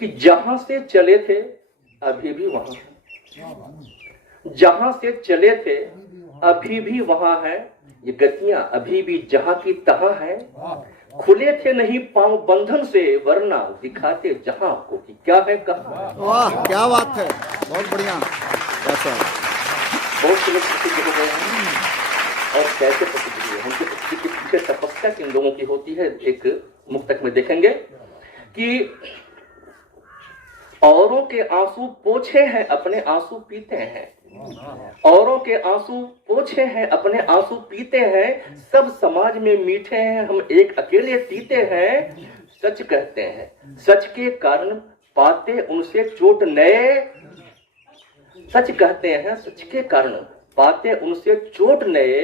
कि जहां से चले थे अभी भी वहां है, जहां से चले थे अभी भी वहां है, ये गतियां अभी भी जहां की तहां है। खुले थे नहीं पांव बंधन से, वरना दिखाते जहां को कि क्या है कहां। वाह क्या बात है, बहुत बढ़िया। ऐसा बहुत से लोग प्रसिद्ध हो गए हैं, और कैसे प्रसिद्ध हुए, उनके प्रसिद्धि के पीछे तपस्या किन लोगों की होती है। एक मुक्तक में देखेंगे कि औरों के आंसू पोछे हैं अपने आंसू पीते हैं, औरों के आंसू पोछे हैं अपने आंसू पीते हैं, सब समाज में मीठे हैं हम एक अकेले पीते हैं। सच कहते हैं सच के कारण पाते उनसे चोट नए, सच कहते हैं सच के कारण पाते उनसे चोट नए,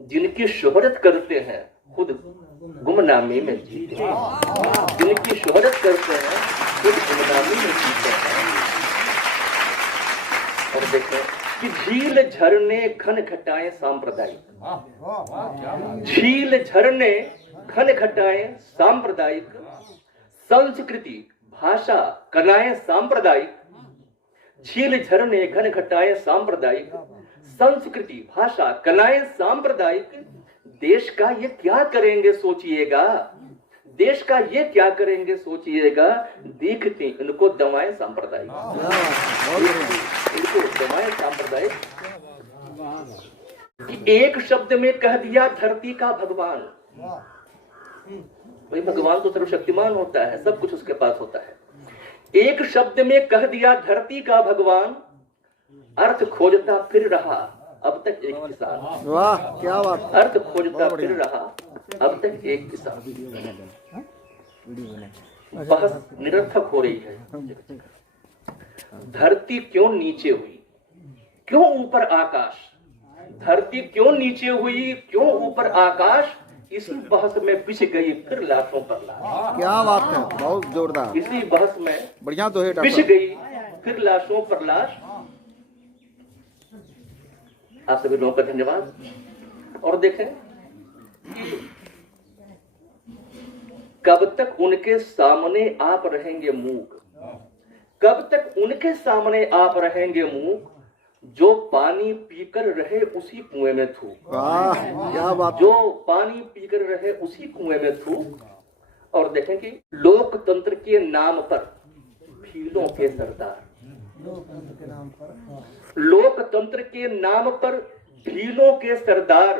जिनकी शोहरत करते हैं खुद गुमनामी में जीते हैं, जिनकी शोहरत करते हैं खुद गुमनामी में जीते हैं। और देखें कि झील झरने घन घटाएं सांप्रदायिक, झील झरने घन घटाएं सांप्रदायिक, संस्कृति भाषा कलाएं सांप्रदायिक, झील झरने घन घटाएं सांप्रदायिक, संस्कृति भाषा कलाएं सांप्रदायिक। देश का ये क्या करेंगे सोचिएगा, देश का ये क्या करेंगे सोचिएगा, देखते इनको दवाएं सांप्रदायिक, इनको दवाएं सांप्रदायिक। एक शब्द में कह दिया धरती का भगवान। भाई भगवान तो सर्वशक्तिमान होता है, सब कुछ उसके पास होता है। एक शब्द में कह दिया धरती का भगवान, अर्थ खोजता फिर रहा अब तक एक किसान। वाह क्या बात, अर्थ खोजता फिर रहा अब तक एक किसान। बहस निरर्थक हो रही है। धरती क्यों नीचे हुई, क्यों ऊपर आकाश, धरती क्यों नीचे हुई, क्यों ऊपर आकाश, इसी बहस में पिस गई फिर लाशों पर लाश। क्या बात है, बहुत जोरदार। इसी बहस में बढ़िया तो है पिस डॉक्टर। गई फिर लाशों पर लाश। आप सभी लोगों का धन्यवाद। और देखें कब तक उनके सामने आप रहेंगे मूक, कब तक उनके सामने आप रहेंगे मूक, जो पानी पीकर रहे उसी कुएं में थूक। वाह क्या बात, जो पानी पीकर रहे उसी कुएं में थूक। और देखें कि लोकतंत्र के नाम पर भीलों के सरदार, लोकतंत्र के नाम पर भीलों के सरदार,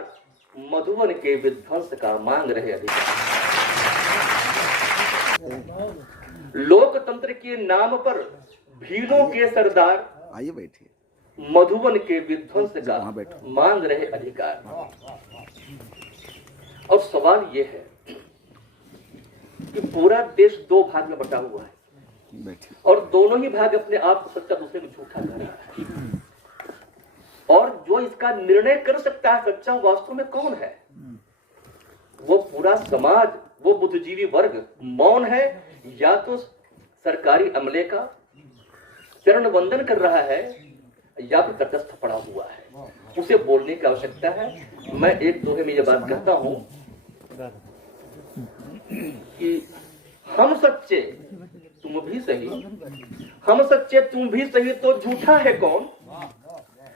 मधुबन के विध्वंस का मांग रहे अधिकार। लोकतंत्र के नाम पर भीलों के सरदार, आइए बैठिए, मधुबन के विध्वंस का मांग रहे अधिकार। और सवाल यह है कि पूरा देश दो भाग में बटा हुआ है, और दोनों ही भाग अपने आप को सच्चा दूसरे को झूठा कह रहा है। और जो इसका निर्णय कर सकता है सच्चा वास्तव में कौन है, वो पूरा समाज, वो बुद्धिजीवी वर्ग मौन है, या तो सरकारी अमले का चरण वंदन कर रहा है, या फिर तटस्थ पड़ा हुआ है। उसे बोलने की आवश्यकता है। मैं एक दोहे में ये बात कहता हूं कि हम सच्चे तुम भी सही, हम सच्चे तुम भी सही तो झूठा है कौन,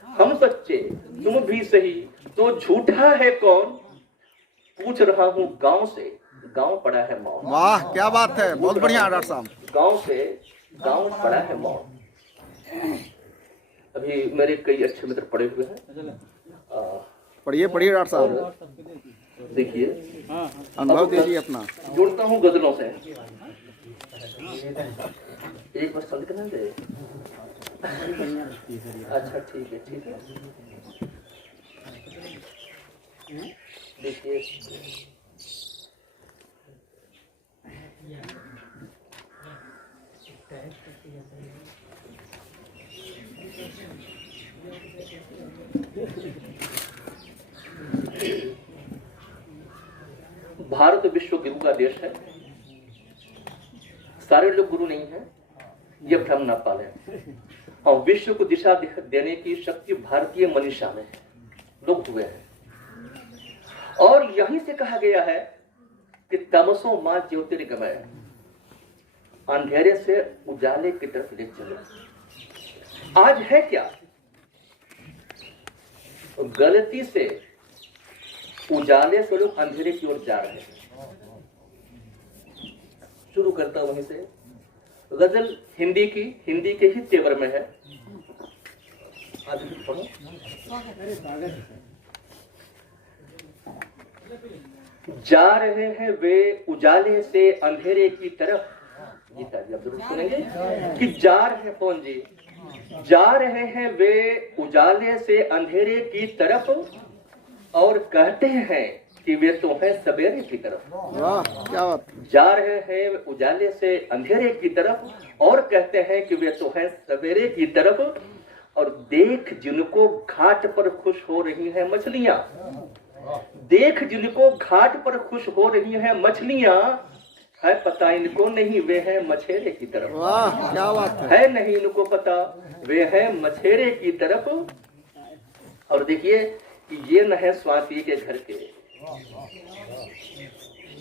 हम सच्चे तुम भी सही तो झूठा है कौन, पूछ रहा हूं गांव से, गांव पड़ा है मौन। वाह क्या बात है, बहुत बढ़िया डॉक्टर साहब। गांव से गांव पड़ा है मौन। अभी मेरे कई अच्छे मित्र पड़े हुए हैं। पढ़िए पढ़िए डॉक्टर साहब, देखिए अनुभव दीजिए अपना। जुड़ता हूँ गजलों से। एक बार संत करना दे। अच्छा ठीक है ठीक है। देखिए भारत विश्व गुरु का देश है। सारे लोग गुरु नहीं हैं, ये भ्रम ना पालें। और विश्व को दिशा देने की शक्ति भारतीय मनीषा में है, लोग हुए हैं। और यहीं से कहा गया है कि तमसो मां ज्योतिर्गमय, अंधेरे से उजाले की तरफ ले चलो। आज है क्या, तो गलती से उजाले से लोग अंधेरे की ओर जा रहे हैं। शुरू करता हूं वहीं से। गजल हिंदी के ही तेवर में है। आगे पढ़ो। जा रहे हैं वे उजाले से अंधेरे की तरफ। गीता जी आप जरूर सुनेंगे कि जा रहे कौन जी, जा रहे हैं वे उजाले से अंधेरे की तरफ और कहते हैं कि वे तो हैं सवेरे की तरफ। वाह क्या बात। जा रहे हैं वे उजाले से अंधेरे की तरफ और कहते हैं कि वे तो हैं सवेरे की तरफ। और देख जिनको घाट पर खुश हो रही हैं मछलियां, देख जिनको घाट पर खुश हो रही हैं मछलियां, है पता इनको नहीं वे हैं मछेरे की तरफ। वाह क्या बात है नहीं इनको पता वे हैं मछेरे की तरफ। और देखिए ये न है स्वाति के घर के,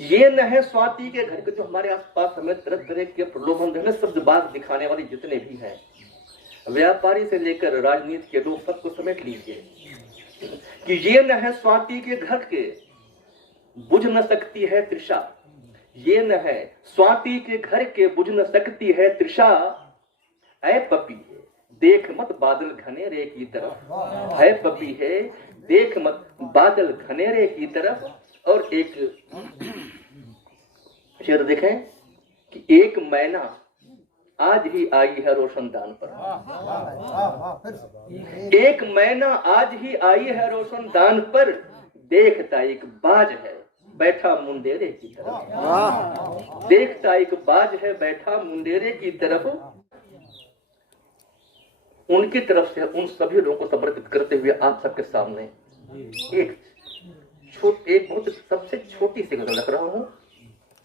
ये न है स्वाति के घर के। जो हमारे आसपास हमें तरह तरह के प्रलोभन शब्दबाज दिखाने वाले जितने भी हैं, व्यापारी से लेकर राजनीति के लोग, सबको समेट लीजिए कि ये न है स्वाति के घर के, बुझ न सकती है तृषा। ये न है स्वाति के घर के, बुझ न सकती है तृषा। ऐ पपी है देख मत बादल घनेरे की तरफ, है पपी है देख मत बादल घनेरे की तरफ। और एक शेर देखें कि एक मैना आज ही आई है रोशनदान पर, एक मैना आज ही आई है रोशनदान पर, देखता एक बाज है बैठा मुंडेरे की तरफ, देखता एक बाज है बैठा मुंडेरे की तरफ। उनकी तरफ से उन सभी लोगों को समर्पित करते हुए आप सबके सामने एक बहुत सबसे छोटी सी गजल रख रहा हूं।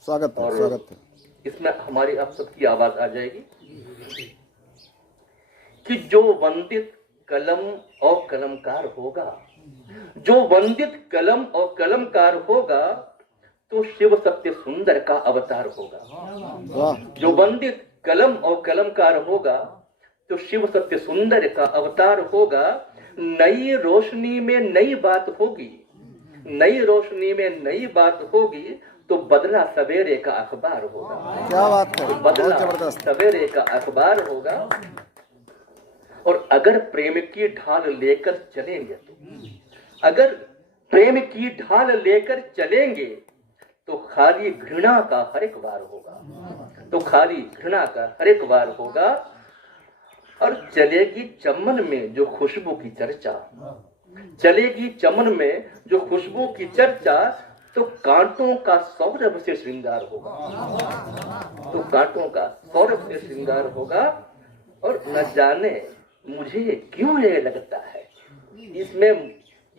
स्वागत है, स्वागत है। इसमें हमारी आप सबकी आवाज आ जाएगी कि जो वंदित कलम और कलमकार होगा, जो वंदित कलम और कलमकार होगा, तो शिव सत्य सुंदर का अवतार होगा। जो वंदित कलम और कलमकार होगा तो शिव सत्य सुंदर का अवतार होगा। नई रोशनी में नई बात होगी, नई रोशनी में नई बात होगी, तो बदला सवेरे का अखबार होगा। क्या बात है, तो बदला जबरदस्त। सवेरे का अखबार होगा। और अगर प्रेम की ढाल लेकर चलेंगे, तो अगर प्रेम की ढाल लेकर चलेंगे, तो खाली घृणा का हर एक वार होगा, तो खाली घृणा का हर एक वार होगा। और चलेगी चमन में जो खुशबू की चर्चा, चलेगी चमन में जो खुशबू की चर्चा, तो कांटों का सौरभ से श्रृंगार होगा, तो कांटों का सौरभ से श्रृंगार होगा। और न जाने मुझे क्यों ये लगता है, इसमें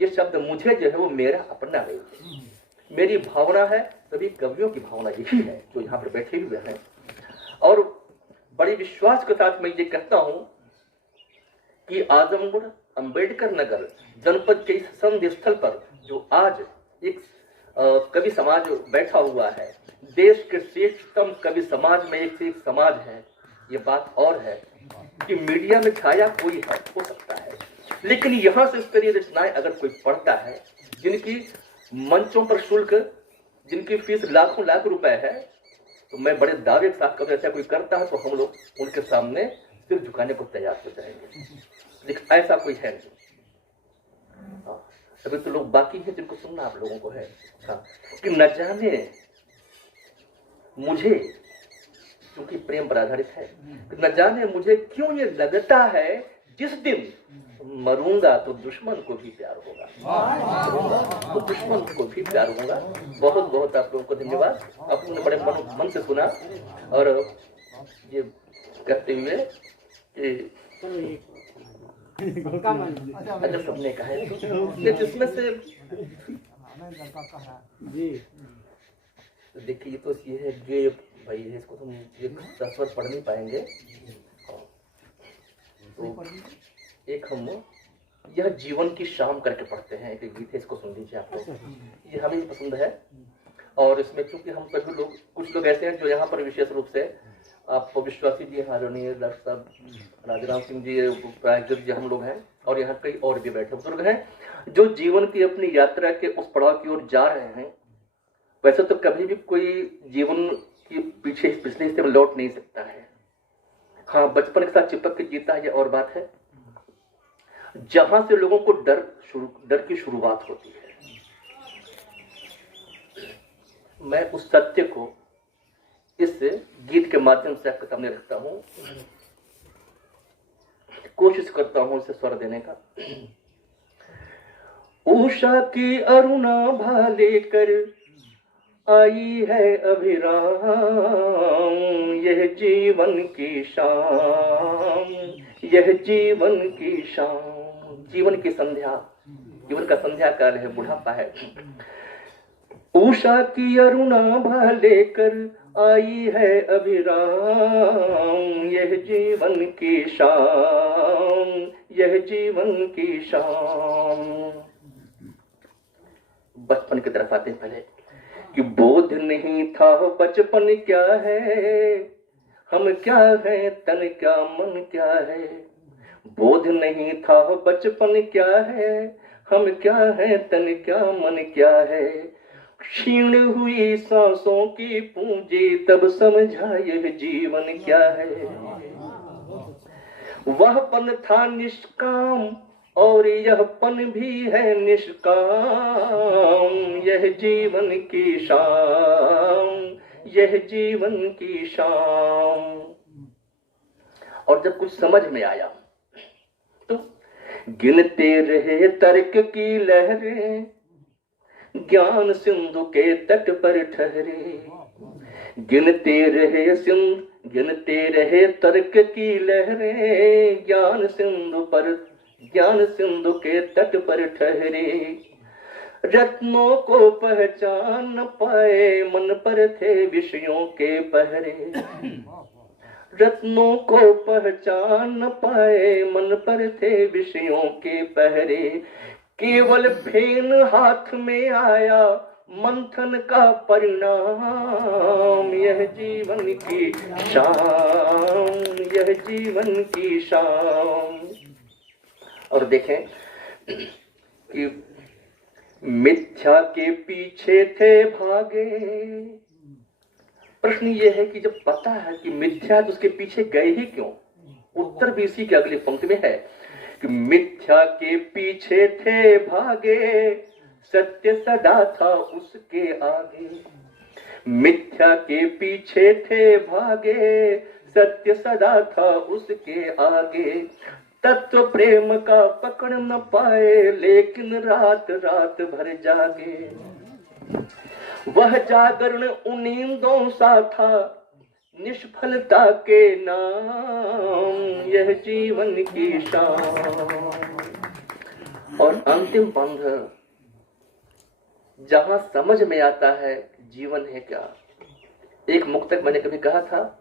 ये शब्द मुझे जो है वो मेरा अपना नहीं है, मेरी भावना है। सभी कवियों की भावना यही है जो यहाँ पर बैठे हुए हैं। और बड़ी विश्वास के साथ मैं ये कहता हूं कि आजमगढ़ अंबेडकर नगर जनपद के इस संधि स्थल पर जो आज एक कवि समाज बैठा हुआ है, देश के श्रेष्ठतम कवि समाज में एक से एक समाज है। ये बात और है कि मीडिया में छाया कोई है हो सकता है, लेकिन यहाँ से स्तरीय रचनाएं अगर कोई पढ़ता है, जिनकी मंचों पर शुल्क, जिनकी फीस लाखों लाख रुपए है, तो मैं बड़े दावे के साथ कभी ऐसा कोई करता है तो हम लोग उनके सामने सिर झुकाने को तैयार हो जाएंगे, लेकिन ऐसा कोई है नहीं। अभी तो लोग बाकी हैं जिनको सुनना आप लोगों को है। हाँ, कि न जाने मुझे, क्योंकि प्रेम पर आधारित है, न जाने मुझे क्यों ये लगता है जिस दिन मरूंगा तो दुश्मन को भी प्यार होगा, तो दुश्मन को भी प्यार होगा। बहुत बहुत आप लोगों को धन्यवाद। आप लोगों ने बड़े मन से सुना। और ये कहते हुए कि अच्छा सबने कहा है, जिसमें से देखिए तो ये है गे भाई, इसको तुम एक सरस्वत पढ़ नहीं पाएंगे। तो एक हम यह जीवन की शाम करके पढ़ते हैं, एक गीत है, इसको सुन लीजिए आप लोग, ये हमें भी पसंद है। और इसमें चूंकि हम सभी लोग, कुछ लोग ऐसे हैं जो यहाँ पर विशेष रूप से आप विश्वासी जी, हारूनी डॉक्टर साहब, राजाराम सिंह जी, प्रायजक जी, हम लोग हैं, और यहाँ कई और भी बैठे बुजुर्ग हैं जो जीवन की अपनी यात्रा के उस पड़ाव की ओर जा रहे हैं। वैसे तो कभी भी कोई जीवन के पीछे पिछले हिस्से में लौट नहीं सकता है। हाँ, बचपन के साथ चिपक के जीता है, ये और बात है। जहां से लोगों को डर की शुरुआत होती है, मैं उस सत्य को इस गीत के माध्यम से आपके सामने रखता हूं, कोशिश करता हूं इसे स्वर देने का। उषा की अरुणाभा लेकर आई है अभिराम, यह जीवन की शाम, यह जीवन की शाम। जीवन की संध्या, जीवन का संध्या काल है, बुढ़ापा है। उषा की अरुणाभा लेकर आई है अभिराम, यह जीवन की शाम, यह जीवन की शाम। बचपन की तरफ आते हैं पहले कि बोध नहीं था बचपन क्या है, हम क्या है तन क्या मन क्या है। बोध नहीं था बचपन क्या है, हम क्या है तन क्या मन क्या है। क्षीण हुई सांसों की पूंजी तब समझा यह जीवन क्या है। वह पन था निष्काम और यह पन भी है निष्काम, यह जीवन की शाम, यह जीवन की शाम। और जब कुछ समझ में आया तो गिनते रहे तर्क की लहरें, ज्ञान सिंधु के तट पर ठहरे। गिनते रहे तर्क की लहरें, ज्ञान सिंधु के तट पर ठहरे। रत्नों को पहचान न पाए, मन पर थे विषयों के पहरे। रत्नों को पहचान न पाए, मन पर थे विषयों के पहरे। केवल फेन हाथ में आया मंथन का परिणाम, यह जीवन की शाम, यह जीवन की शाम। और देखें कि मिथ्या के पीछे थे भागे। प्रश्न यह है कि जब पता है कि मिथ्या, तो उसके पीछे गए ही क्यों? उत्तर भी इसी की अगली पंक्ति में है कि मिथ्या के पीछे थे भागे, सत्य सदा था उसके आगे। मिथ्या के पीछे थे भागे, सत्य सदा था उसके आगे। तत्व प्रेम का पकड़ न पाए, लेकिन रात रात भर जागे। वह जागरण नींदों सा था, निष्फलता के नाम, यह जीवन की शाम। और अंतिम बंध, जहां समझ में आता है जीवन है क्या। एक मुक्तक मैंने कभी कहा था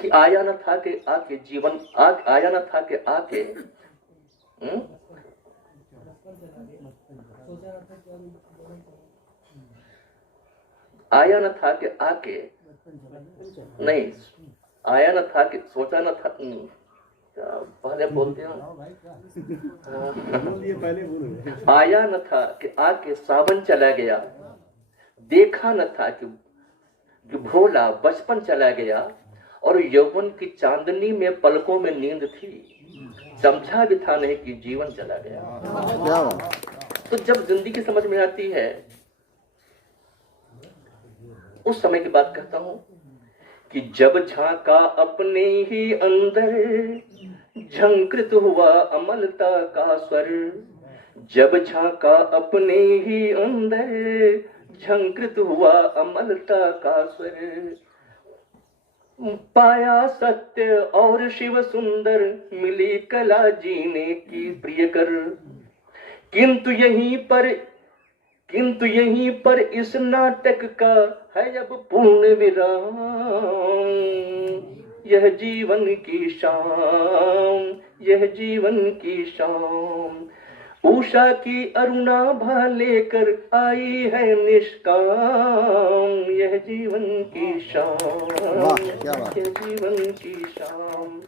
कि आया न था कि आके जीवन आया न था कि आके आया न था कि आके नहीं, आया न था कि सोचा न था, पहले बोलते हैं। आया न था कि आके सावन चला गया, देखा न था कि भोला बचपन चला गया। और यौवन की चांदनी में पलकों में नींद थी, समझा भी था नहीं कि जीवन चला गया। तो जब जिंदगी समझ में आती है, उस समय की बात कहता हूं कि जब झांका अपने ही अंदर, झंकृत हुआ अमलता का स्वर। जब झांका अपने ही अंदर, झंकृत हुआ अमलता का स्वर। पाया सत्य और शिव सुंदर, मिली कला जीने की प्रिय कर। किंतु यहीं पर इस नाटक का है अब पूर्ण विराम, यह जीवन की शाम, यह जीवन की शाम। उषा की अरुणाभा लेकर आई है निष्काम, यह जीवन की शाम, वाह, क्या बात। यह जीवन की शाम।